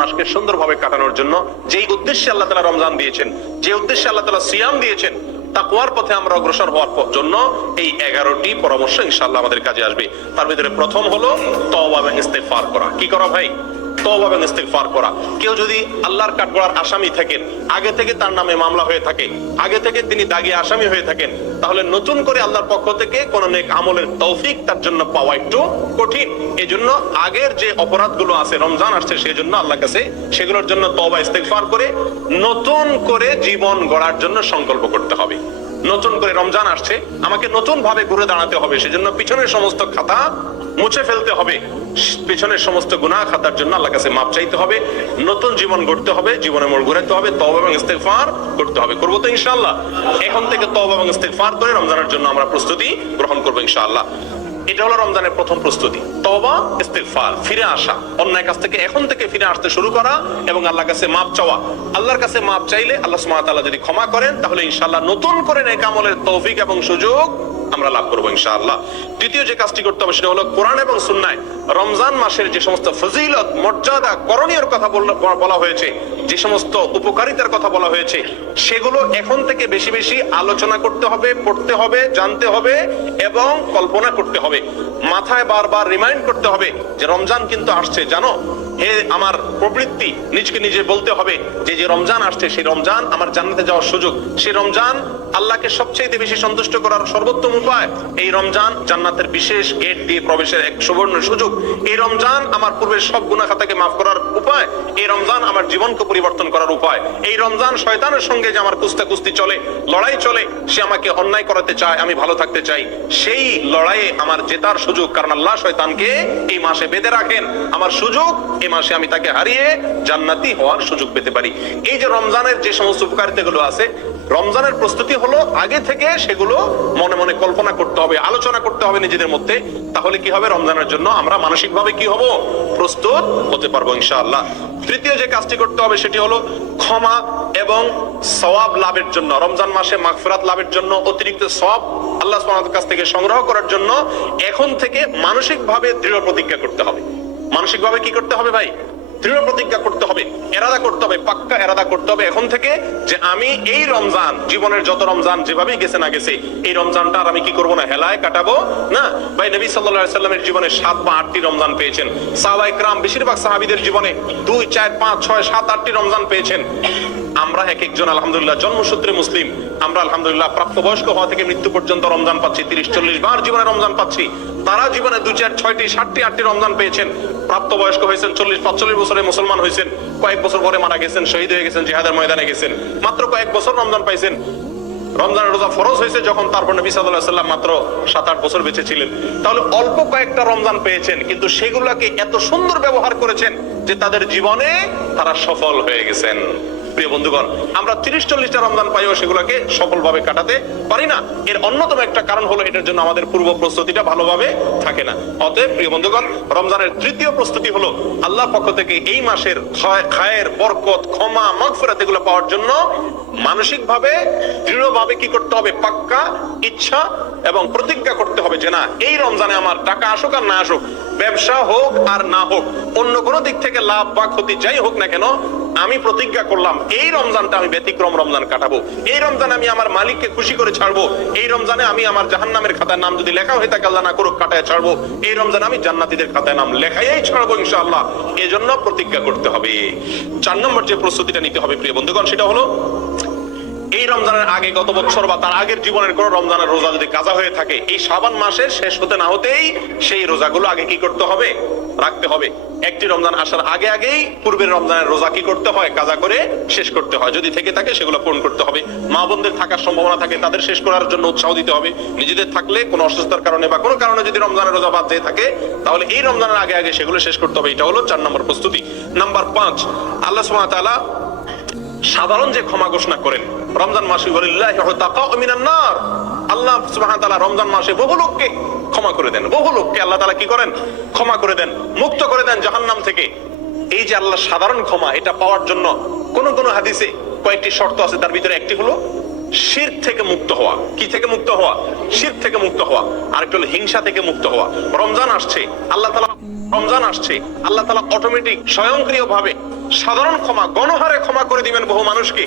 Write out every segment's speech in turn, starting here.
মাসকে সুন্দরভাবে কাটানোর জন্য যেই উদ্দেশ্যে আল্লাহ তালা রমজান দিয়েছেন যে উদ্দেশ্যে আল্লাহ তালা সিয়াম দিয়েছেন পথে আমরা অগ্রসর হওয়ার জন্য এই এগারোটি পরামর্শ ইনশাল্লাহ আমাদের কাজে আসবে তার ভিতরে প্রথম হলো তওবা এবং ইস্তেফার করা কি করা ভাই তওবা এবং করা কেউ যদি আল্লাহর কাঠগড়ার আসামি থাকেন আগে থেকে তার নামে মামলা হয়ে থাকে আগে থেকে তিনি দাগি আসামি হয়ে থাকেন তাহলে নতুন করে আল্লাহর পক্ষ থেকে কোন নেক আমলের তৌফিক তার জন্য পাওয়া একটু কঠিন এজন্য আগের যে অপরাধগুলো আছে রমজান আসছে সেই জন্য আল্লাহ কাছে সেগুলোর জন্য তবা ইস্তেকফার করে নতুন করে জীবন গড়ার জন্য সংকল্প করতে হবে নতুন করে রমজান আসছে আমাকে নতুন ভাবে ঘুরে দাঁড়াতে হবে সেজন্য পিছনের সমস্ত খাতা মুছে ফেলতে হবে পিছনের সমস্ত গুনা খাতার জন্য আল্লাহ কাছে মাপ চাইতে হবে নতুন জীবন গড়তে হবে জীবনে মোড় ঘুরাইতে হবে তব এবং ইস্তেকফার করতে হবে করবো তো ইনশাল্লাহ এখন থেকে তব এবং ইস্তেকফার ব্যবহার করে রমজানের জন্য আমরা প্রস্তুতি গ্রহণ করবো ইনশাআল্লাহ এটা হলো রমজানের প্রথম প্রস্তুতি তবা ইস্তেফার ফিরে আসা অন্যায় কাছ থেকে এখন থেকে ফিরে আসতে শুরু করা এবং আল্লাহর কাছে মাপ চাওয়া আল্লাহর কাছে মাপ চাইলে আল্লাহ সুমাতাল্লাহ যদি ক্ষমা করেন তাহলে ইনশাল্লাহ নতুন করে নেকামলের তৌফিক এবং সুযোগ আমরা লাভ করবো ইনশাআল্লাহ দ্বিতীয় যে কাজটি করতে হবে সেটা হলো কোরআন এবং সুন্নায় রমজান মাসের যে সমস্ত ফজিলত মর্যাদা করণীয় কথা বলা হয়েছে যে সমস্ত উপকারিতার কথা বলা হয়েছে সেগুলো এখন থেকে বেশি বেশি আলোচনা করতে হবে পড়তে হবে জানতে হবে এবং কল্পনা করতে হবে মাথায় বারবার রিমাইন্ড করতে হবে যে রমজান কিন্তু আসছে জানো হে আমার প্রবৃত্তি নিজকে নিজে বলতে হবে যে যে রমজান আসছে সেই রমজান আমার জান্নাতে যাওয়ার সুযোগ সেই রমজান আল্লাহকে সবচেয়ে বেশি সন্তুষ্ট করার সর্বোত্তম উপায় এই রমজান জান্নাতের বিশেষ গেট দিয়ে প্রবেশের এক সুবর্ণ সুযোগ এই রমজান আমার পূর্বের সব গুণাখাতাকে মাফ করার উপায় এই রমজান আমার জীবনকে পরিবর্তন করার উপায় এই রমজান শয়তানের সঙ্গে যে আমার কুস্তা কুস্তি চলে লড়াই চলে সে আমাকে অন্যায় করাতে চায় আমি ভালো থাকতে চাই সেই লড়াইয়ে আমার জেতার সুযোগ কারণ আল্লাহ শয়তানকে এই মাসে বেঁধে রাখেন আমার সুযোগ এই মাসে আমি তাকে হারিয়ে জান্নাতি হওয়ার সুযোগ পেতে পারি এই যে রমজানের যে সমস্ত উপকারিতা আছে রমজানের প্রস্তুতি হলো আগে থেকে সেগুলো মনে মনে কল্পনা করতে হবে আলোচনা করতে হবে নিজেদের মধ্যে তাহলে কি হবে রমজানের জন্য আমরা মানসিকভাবে কি হব প্রস্তুত হতে পারবো ইনশাআল্লাহ তৃতীয় যে কাজটি করতে হবে সেটি হলো ক্ষমা এবং সওয়াব লাভের জন্য রমজান মাসে মাগফিরাত লাভের জন্য অতিরিক্ত সব আল্লাহ সুবহানাহু কাছ থেকে সংগ্রহ করার জন্য এখন থেকে মানসিকভাবে দৃঢ় প্রতিজ্ঞা করতে হবে মানসিকভাবে কি করতে হবে ভাই দৃঢ় প্রতিজ্ঞা করতে হবে এরাদা করতে হবে পাক্কা এরাদা করতে হবে এখন থেকে যে আমি এই রমজান জীবনের যত রমজান যেভাবেই গেছে না গেছে এই রমজানটা আর আমি কি করব না হেলায় কাটাবো না ভাই নবী সাল্লাহ সাল্লামের জীবনে সাত বা আটটি রমজান পেয়েছেন সাহবা ক্রাম বেশিরভাগ সাহাবিদের জীবনে দুই চার পাঁচ ছয় সাত আটটি রমজান পেয়েছেন আমরা এক একজন আলহামদুলিল্লাহ জন্মসূত্রে মুসলিম আমরা আলহামদুলিল্লাহ প্রাপ্তবয়স্ক হওয়া থেকে মৃত্যু পর্যন্ত রমজান পাচ্ছি তিরিশ চল্লিশ বার জীবনে রমজান পাচ্ছি তারা জীবনে দু চার ছয়টি ষাটটি আটটি রমজান পেয়েছেন প্রাপ্তবয়স্ক হয়েছেন চল্লিশ পাঁচচল্লিশ বছরে মুসলমান হয়েছেন কয়েক বছর পরে মারা গেছেন শহীদ হয়ে গেছেন জেহাদের ময়দানে গেছেন মাত্র কয়েক বছর রমজান পাইছেন রমজান রোজা ফরজ হয়েছে যখন তারপর নবী সাল্লাহ সাল্লাম মাত্র সাত আট বছর বেঁচে ছিলেন তাহলে অল্প কয়েকটা রমজান পেয়েছেন কিন্তু সেগুলাকে এত সুন্দর ব্যবহার করেছেন যে তাদের জীবনে তারা সফল হয়ে গেছেন প্রিয় বন্ধুগণ আমরা তিরিশ চল্লিশটা রমজান পাইও সেগুলোকে সফলভাবে কাটাতে পারি না এর অন্যতম একটা কারণ হলো এটার জন্য আমাদের পূর্ব প্রস্তুতিটা ভালোভাবে থাকে না অতএব প্রিয় বন্ধুগণ রমজানের তৃতীয় প্রস্তুতি হলো পক্ষ থেকে এই মাসের খায়ের বরকত ক্ষমা এগুলো পাওয়ার জন্য মানসিকভাবে দৃঢ়ভাবে কি করতে হবে পাক্কা ইচ্ছা এবং প্রতিজ্ঞা করতে হবে যে না এই রমজানে আমার টাকা আসুক আর না আসুক ব্যবসা হোক আর না হোক অন্য কোনো দিক থেকে লাভ বা ক্ষতি যাই হোক না কেন আমি প্রতিজ্ঞা করলাম এই রমজানটা আমি ব্যতিক্রম রমজান কাটাবো এই রমজান আমি আমার মালিককে খুশি করে ছাড়বো এই রমজানে আমি আমার জাহান নামের খাতার নাম যদি লেখা হয়ে থাকে আল্লাহ না করুক কাটায় ছাড়বো এই রমজান আমি জান্নাতিদের খাতায় নাম লেখাই ছাড়বো ইনশাআল্লাহ এজন্য প্রতিজ্ঞা করতে হবে চার নম্বর যে প্রস্তুতিটা নিতে হবে প্রিয় বন্ধুগণ সেটা হলো এই রমজানের আগে গত বছর বা তার আগের জীবনের কোন রমজানের রোজা যদি কাজা হয়ে থাকে এই সাবান মাসের শেষ হতে না হতেই সেই রোজাগুলো আগে কি করতে হবে রাখতে হবে একটি রমজান আসার আগে আগেই পূর্বের রমজানের রোজা কি করতে হয় কাজা করে শেষ করতে হয় যদি থেকে থাকে সেগুলো পূরণ করতে হবে মা বোনদের থাকার সম্ভাবনা থাকে তাদের শেষ করার জন্য উৎসাহ দিতে হবে নিজেদের থাকলে কোনো অসুস্থতার কারণে বা কোনো কারণে যদি রমজানের রোজা বাদ দিয়ে থাকে তাহলে এই রমজানের আগে আগে সেগুলো শেষ করতে হবে এটা হলো চার নম্বর প্রস্তুতি নাম্বার পাঁচ আল্লাহ সুমাতালা সাধারণ যে ক্ষমা ঘোষণা করেন রমজান মাসে নার আল্লাহ সুবাহ রমজান মাসে বহু লোককে ক্ষমা করে দেন বহু লোককে আল্লাহ তালা কি করেন ক্ষমা করে দেন মুক্ত করে দেন জাহান্নাম থেকে এই যে আল্লাহ সাধারণ ক্ষমা এটা পাওয়ার জন্য কোন কোন হাদিসে কয়েকটি শর্ত আছে তার ভিতরে একটি হলো শির থেকে মুক্ত হওয়া কি থেকে মুক্ত হওয়া শির থেকে মুক্ত হওয়া আরেকটা হলো হিংসা থেকে মুক্ত হওয়া রমজান আসছে আল্লাহ তালা রমজান আসছে আল্লাহ তালা অটোমেটিক স্বয়ংক্রিয় ভাবে সাধারণ ক্ষমা গণহারে ক্ষমা করে দিবেন বহু মানুষকে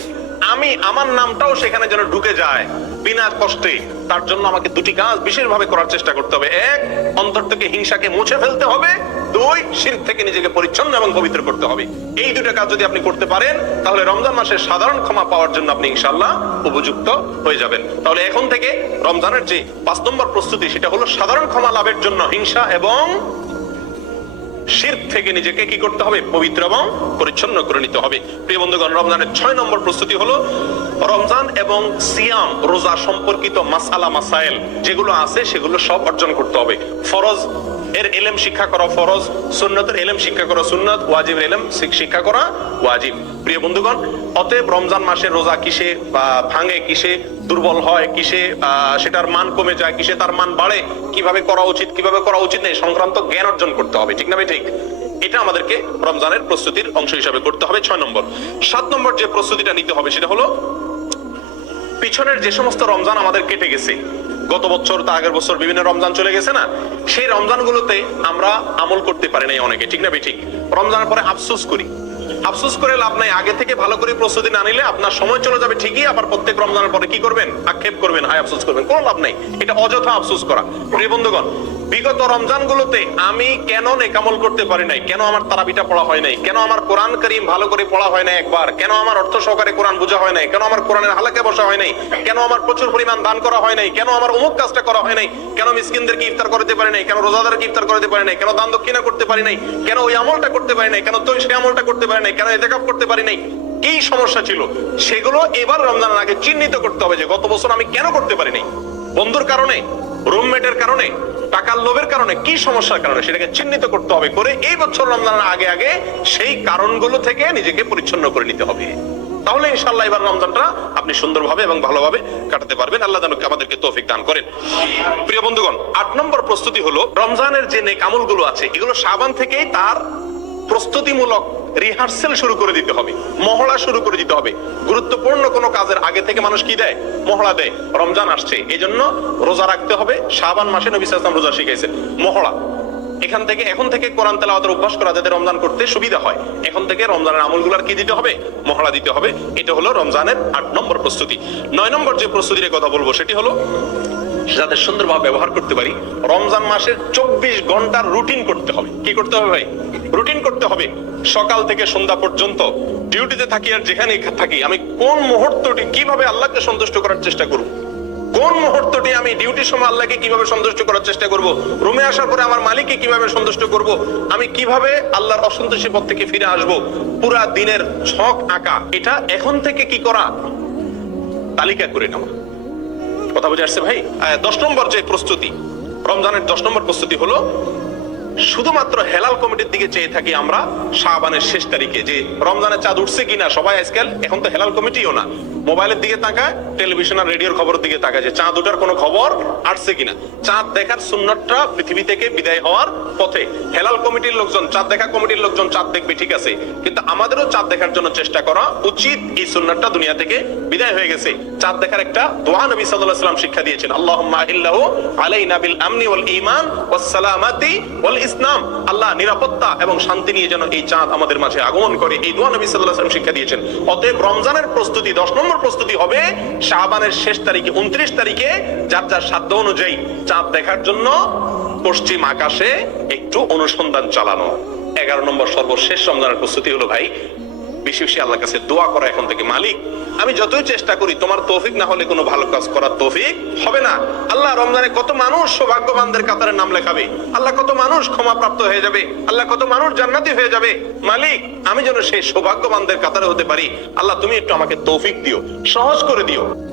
আমি আমার নামটাও সেখানে যেন ঢুকে যায় বিনা কষ্টে তার জন্য আমাকে দুটি কাজ বিশেষভাবে করার চেষ্টা করতে হবে এক অন্তর থেকে হিংসাকে মুছে ফেলতে হবে দুই শির থেকে নিজেকে পরিচ্ছন্ন এবং পবিত্র করতে হবে এই দুটো কাজ যদি আপনি করতে পারেন তাহলে রমজান মাসের সাধারণ ক্ষমা পাওয়ার জন্য আপনি ইনশাল্লাহ উপযুক্ত হয়ে যাবেন তাহলে এখন থেকে রমজানের যে পাঁচ নম্বর প্রস্তুতি সেটা হলো সাধারণ ক্ষমা লাভের জন্য হিংসা এবং শির থেকে নিজেকে কি করতে হবে পবিত্র এবং পরিচ্ছন্ন করে নিতে হবে প্রিয় বন্ধুগণ রমজানের ছয় নম্বর প্রস্তুতি হলো রমজান এবং সিয়াম রোজা সম্পর্কিত মাসালা মাসাইল যেগুলো আছে সেগুলো সব অর্জন করতে হবে ফরজ এর এলেম শিক্ষা করা ফরজ সুন্নতের এলেম শিক্ষা করা সুন্নত ওয়াজিব এলেম শিক্ষা করা ওয়াজিব প্রিয় বন্ধুগণ অতএব রমজান মাসের রোজা কিসে ভাঙে কিসে দুর্বল হয় কিসে সেটার মান কমে যায় কিসে তার মান বাড়ে কিভাবে করা উচিত কিভাবে করা উচিত নেই সংক্রান্ত জ্ঞান অর্জন করতে হবে ঠিক না ভাই ঠিক এটা আমাদেরকে রমজানের প্রস্তুতির অংশ হিসাবে করতে হবে ছয় নম্বর সাত নম্বর যে প্রস্তুতিটা নিতে হবে সেটা হলো পিছনের যে সমস্ত রমজান আমাদের কেটে গেছে গত বছর তা আগের বছর বিভিন্ন রমজান চলে গেছে না সেই রমজানগুলোতে আমরা আমল করতে পারি নাই অনেকে ঠিক না ঠিক রমজানের পরে আফসোস করি আফসোস করে লাভ নাই আগে থেকে ভালো করে প্রস্তুতি না নিলে আপনার সময় চলে যাবে ঠিকই আবার প্রত্যেক রমজানের পরে কি করবেন আক্ষেপ করবেন হায় আফসোস করবেন কোনো লাভ নাই এটা অযথা আফসোস করা প্রিয় বন্ধুগণ বিগত রমজানগুলোতে আমি কেন নেকামল করতে পারি নাই কেন আমার তারাবিটা পড়া হয় নাই কেন আমার কোরআন করিম ভালো করে পড়া হয় নাই একবার কেন আমার অর্থ সহকারে কোরআন বোঝা হয় নাই কেন আমার কোরআনের হালাকে বসা হয় নাই কেন আমার প্রচুর পরিমাণ দান করা হয় নাই কেন আমার অমুক কাজটা করা হয় নাই কেন মিসকিনদেরকে ইফতার করতে পারি নাই কেন রোজাদারকে ইফতার করতে পারি নাই কেন দান দক্ষিণা করতে পারি নাই কেন ওই আমলটা করতে পারি নাই কেন তো সেই আমলটা করতে পারি নাই কেন কাপ করতে পারি নাই কি সমস্যা ছিল সেগুলো এবার রমজানের আগে চিহ্নিত করতে হবে যে গত বছর আমি কেন করতে পারি নাই বন্ধুর কারণে রুমমেটের কারণে টাকার লোভের কারণে কি সমস্যার কারণে সেটাকে চিহ্নিত করতে হবে করে এই বছর রমজানের আগে আগে সেই কারণগুলো থেকে নিজেকে পরিচ্ছন্ন করে নিতে হবে তাহলে ইনশাল্লাহ এবার রমজানটা আপনি সুন্দরভাবে এবং ভালোভাবে কাটাতে পারবেন আল্লাহ যেন আমাদেরকে তৌফিক দান করেন প্রিয় বন্ধুগণ আট নম্বর প্রস্তুতি হলো রমজানের যে নেক আমলগুলো আছে এগুলো সাবান থেকেই তার প্রস্তুতিমূলক রিহার্সেল শুরু করে দিতে হবে মহড়া শুরু করে দিতে হবে গুরুত্বপূর্ণ কোনো কাজের আগে থেকে মানুষ কি দেয় মহড়া দেয় রমজান আসছে এই জন্য রোজা রাখতে হবে শাবান মাসে নবী সাল্লাম রোজা শিখাইছেন মহড়া এখান থেকে এখন থেকে কোরআন তেলাওয়াতের অভ্যাস করা যাতে রমজান করতে সুবিধা হয় এখন থেকে রমজানের আমলগুলোর কি দিতে হবে মহড়া দিতে হবে এটা হলো রমজানের আট নম্বর প্রস্তুতি নয় নম্বর যে প্রস্তুতির কথা বলবো সেটি হলো যাতে সুন্দরভাবে ব্যবহার করতে পারি রমজান মাসের চব্বিশ ঘন্টার রুটিন করতে হবে কি করতে হবে ভাই রুটিন করতে হবে সকাল থেকে সন্ধ্যা পর্যন্ত ডিউটিতে থাকি আর যেখানে থাকি আমি কোন মুহূর্তটি কিভাবে আল্লাহকে সন্তুষ্ট করার চেষ্টা করব কোন মুহূর্তটি আমি ডিউটির সময় আল্লাহকে কিভাবে সন্তুষ্ট করার চেষ্টা করব রুমে আসার পরে আমার মালিককে কিভাবে সন্তুষ্ট করব আমি কিভাবে আল্লাহর অসন্তোষের পথ থেকে ফিরে আসব পুরা দিনের ছক আঁকা এটা এখন থেকে কি করা তালিকা করে নেওয়া কথা বুঝে আসছে ভাই দশ নম্বর যে প্রস্তুতি রমজানের দশ নম্বর প্রস্তুতি হলো শুধুমাত্র হেলাল কমিটির দিকে চেয়ে থাকি আমরা শাহবানের শেষ তারিখে যে রমজানের চাঁদ উঠছে কিনা সবাই আজকাল এখন তো হেলাল কমিটিও না মোবাইলের দিকে তাকায় টেলিভিশন আর রেডিওর খবরের দিকে তাকায় যে চাঁদ ওঠার কোনো খবর আসছে কিনা চাঁদ দেখার সুন্নতটা পৃথিবী থেকে বিদায় হওয়ার পথে হেলাল কমিটির লোকজন চাঁদ দেখা কমিটির লোকজন চাঁদ দেখবে ঠিক আছে কিন্তু আমাদেরও চাঁদ দেখার জন্য চেষ্টা করা উচিত এই সুন্নতটা দুনিয়া থেকে বিদায় হয়ে গেছে চাঁদ দেখার একটা দোয়া নবী সাল্লাল্লাহু আলাইহি শিক্ষা দিয়েছেন আল্লাহুম্মা ইল্লাহু আলাইনা বিল আমনি ওয়াল ঈমান ওয়াস সালামাতি ওয়াল ইসলাম আল্লাহ নিরাপত্তা এবং শান্তি নিয়ে যেন এই চাঁদ আমাদের মাঝে আগমন করে এই দোয়া নবী সাল্লাল্লাহু আলাইহি শিক্ষা দিয়েছেন অতএব রমজানের প্রস্তুতি দশ নম্বর পুরো প্রস্তুতি হবে শাহবানের শেষ তারিখে উনত্রিশ তারিখে যার যার সাধ্য অনুযায়ী চাঁদ দেখার জন্য পশ্চিম আকাশে একটু অনুসন্ধান চালানো এগারো নম্বর সর্বশেষ সন্ধানের প্রস্তুতি হলো ভাই বেশি বেশি আল্লাহ কাছে দোয়া করা এখন থেকে মালিক আমি যতই চেষ্টা করি তোমার তৌফিক না হলে কোনো ভালো কাজ করার তৌফিক হবে না আল্লাহ রমজানে কত মানুষ সৌভাগ্যবানদের কাতারে নাম লেখাবে আল্লাহ কত মানুষ ক্ষমাপ্রাপ্ত হয়ে যাবে আল্লাহ কত মানুষ জান্নাতি হয়ে যাবে মালিক আমি যেন সেই সৌভাগ্যবানদের কাতারে হতে পারি আল্লাহ তুমি একটু আমাকে তৌফিক দিও সহজ করে দিও